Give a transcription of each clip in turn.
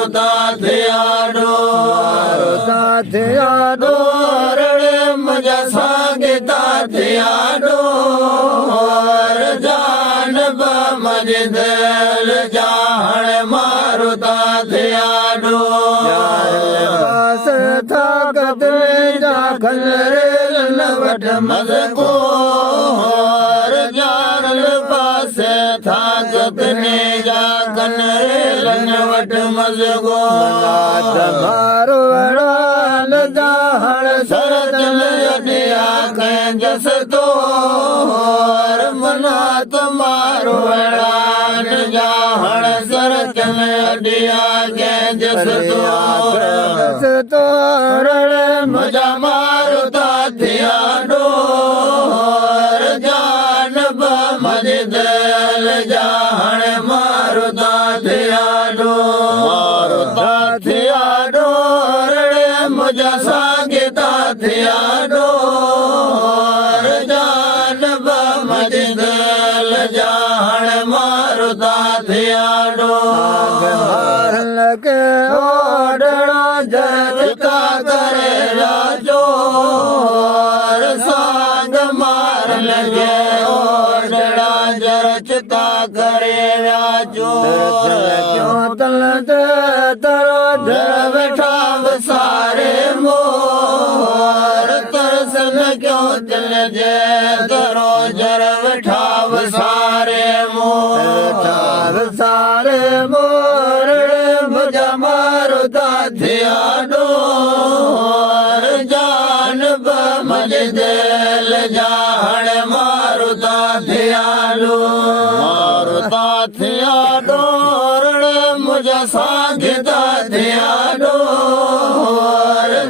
मारुता थियाडो रण मुझा सांगता थियाडो जान मज दिल जान मारुता थियाडो थाकत जा खलरेल नवट मजको जारल पासे थाकत ने जा खलरेल नवट मजको मारो वड़ाल जाहण सरदल अडिया कं जस तो मना तुम्हारो वड़ाल जाहण सरदल अडिया कं जस तो रण मुझा मारुता थियाडो जान मज दिल जान मारुता थियाडो रण मुझा सांगता थियाडो जान मज दिल जान मारुता थियाडो लगे ओडणा जगता करे राजो सांग मार लगे ओडणा जरचता करे राजो क्यों तल तरो जर बैठा सारे मोर तरसन क्यों चल जे तरो जर बैठा सारे मोर मुझा मारुता थियाडो जान मज दिल जान मारुता थियाडो रण मुझा सांगता थियाडो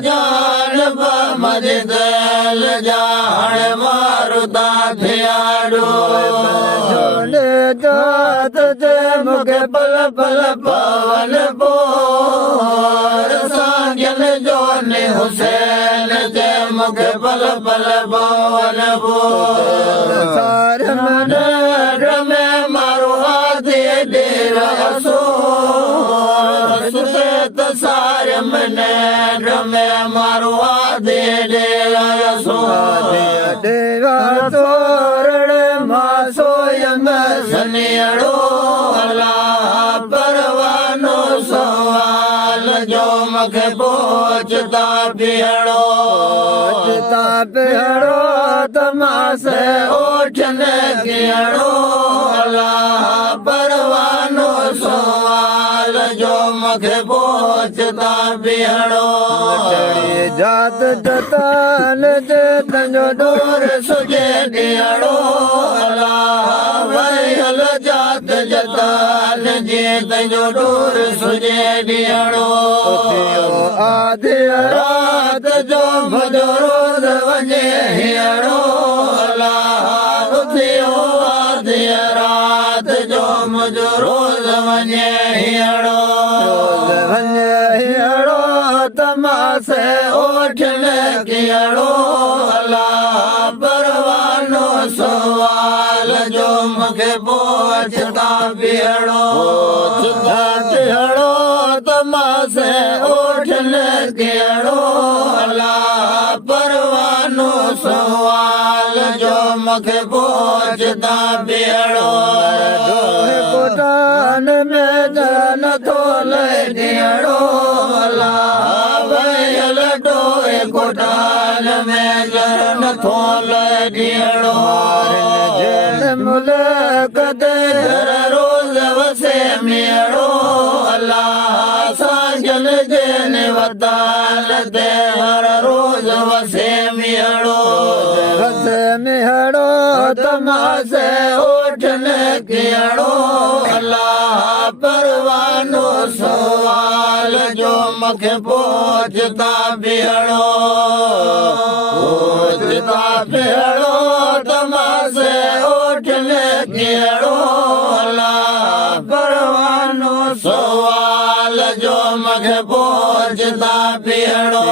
जान मज दिल जान मारुता थियाडो जात जे मुखे पल पल पवन बोर सांगल जो ने हुसैन जे मुखे पल पल पवन बोर सार मन रमे मारो आदि डेरा सुते त सार मन रमे मारो आदि डेरा डेरा तोरण मासो यम सनियड़ो अल्लाह परवानो सवाल जो मखे पोचता पियड़ो तमासे ओठन कियड़ो अल्लाह परवानो सवाल जो मखे पोचता पियड़ो जात जताल जे तंजो डोर सुजे दियड़ो अल्लाह वयल जात जताल जे तंजो डोर सुजे दियड़ो आधे रात जो भजो रोज वञे हियड़ो अल्लाह उथियो आधे रात जो मुझो रोज वञे हियड़ो तमासे ओठन कियड़ो अल्लाह परवानो सवाल जो मखे पोचता पियड़ो तमासे ओठन कियड़ो अल्लाह परवानो सवाल जो मखे पोचता पियड़ो कोटान में जन थोल दियड़ो कोटाल में जन थोल दियड़ो मुल्क दे रोज वसे मियड़ो अल्लाह सांजल जन वताल दे हर रोज वसे मियड़ो तमासे ओठन कियड़ो अल्लाह परवानो सवाल जो मखे पोचता पियड़ो तमासे ओठन कियड़ो अल्लाह परवानो सवाल जो मखे पोचता पियड़ो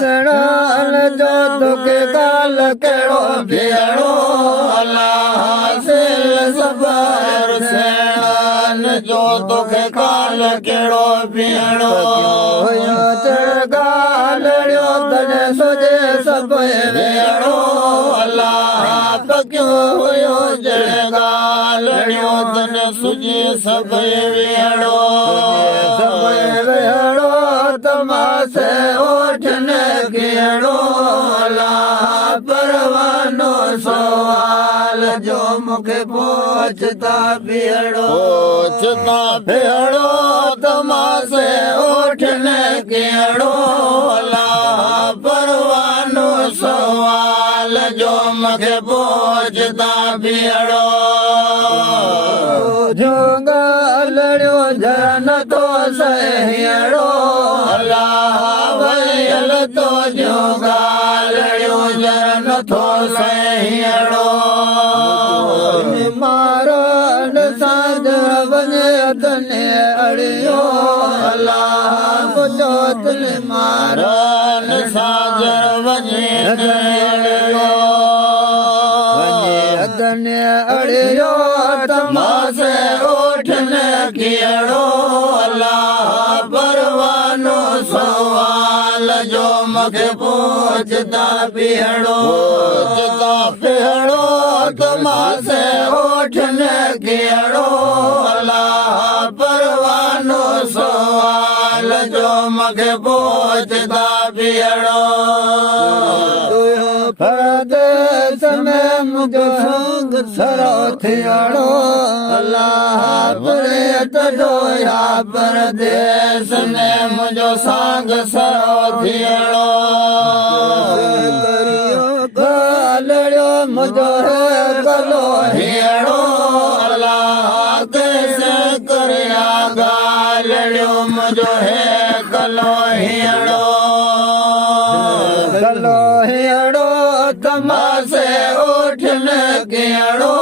सणाल जो तुके गाल कहिड़ो बीहणो अलाह हासिल सबर सेणान जो तोखे काल कहिड़ो पीअणो गालड़ियो तने सुजे सभु वेड़ो अलाह पकियो हुयो जड़ गालड़ियो तने सुजे सभु वेड़ो वेड़ो तमासे ओठन केड़ो अलाह परवानो सवाल जो मुखे पोचता भेड़ो तमासे ओठन केड़ो अलाह परवानो सवाल जो मुखे पोचता भेड़ो जो गालड़ियो जन तो सहेड़ो अलाह वयल तो जो गालड़ियो जन तो सहेड़ो मारन साज वने तने अड़ियो अलाह जो तन मारन साज वने अड़ियो तने अड़ियो तमासे ओठन केड़ो अलाह परवानो सवाल जो मखे पोचता भेड़ो तमासे ओठन केड़ो अलाह परवानो सवाल जो मखे पोचता भेड़ो परदेस में मुझो संग सरो थियड़ो अल्लाह प्रेत जोया परदेस में मुझो संग सरो थियड़ो गालड़ियो मुझो है कलो हियड़ो अल्लाह कैसे करया गालड़ियो मुझो है कलो हियड़ो तमासे ओठन केड़ो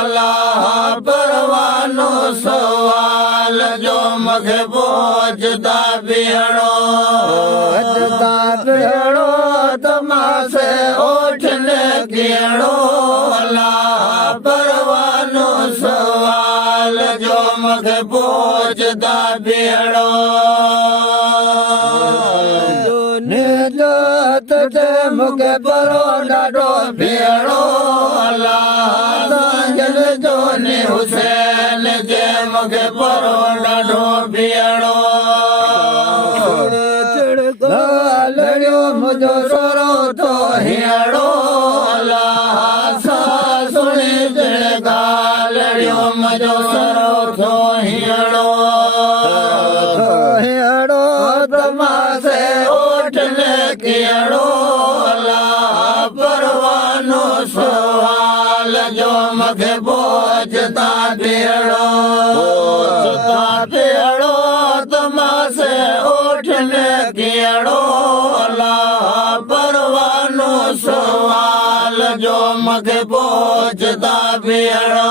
अल्लाह परवानो सवाल जो मखे पोचता भेड़ो तमासे ओठन केड़ो अल्लाह परवानो सवाल जो मखे पोचता भेड़ो तुझे मुखे परो ॾाढो भेड़ो अल्लाह सांजल जो ने हुसैन जे मुखे परो ॾाढो भेड़ो गालड़ियो मुझो सरो तो हियड़ो अल्लाह सा सुणी जड़ गालड़ियो मुझो सरो तो हियड़ो तमासे ओठन केड़ो अल्लाह परवानो सवाल जो मखे पोचता भेड़ो तमासे ओठन केड़ो अल्लाह परवानो सवाल जो मखे पोचता भेड़ो